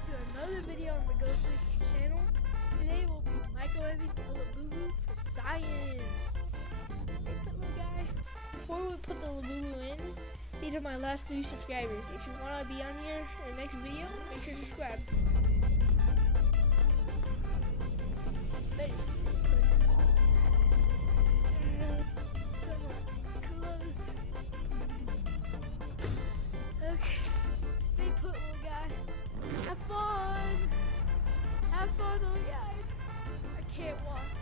back to another video on the Ghostface channel. Today we'll be microwaving a Labubu for science. Stay put, little guy. Before we put the Labubu in, these are my last 3 subscribers. If you want to be on here in the next video, make sure to subscribe. Better stay put. Come on, close. Okay, stay put, little guy. Have fun! Have fun, little guy! I can't walk.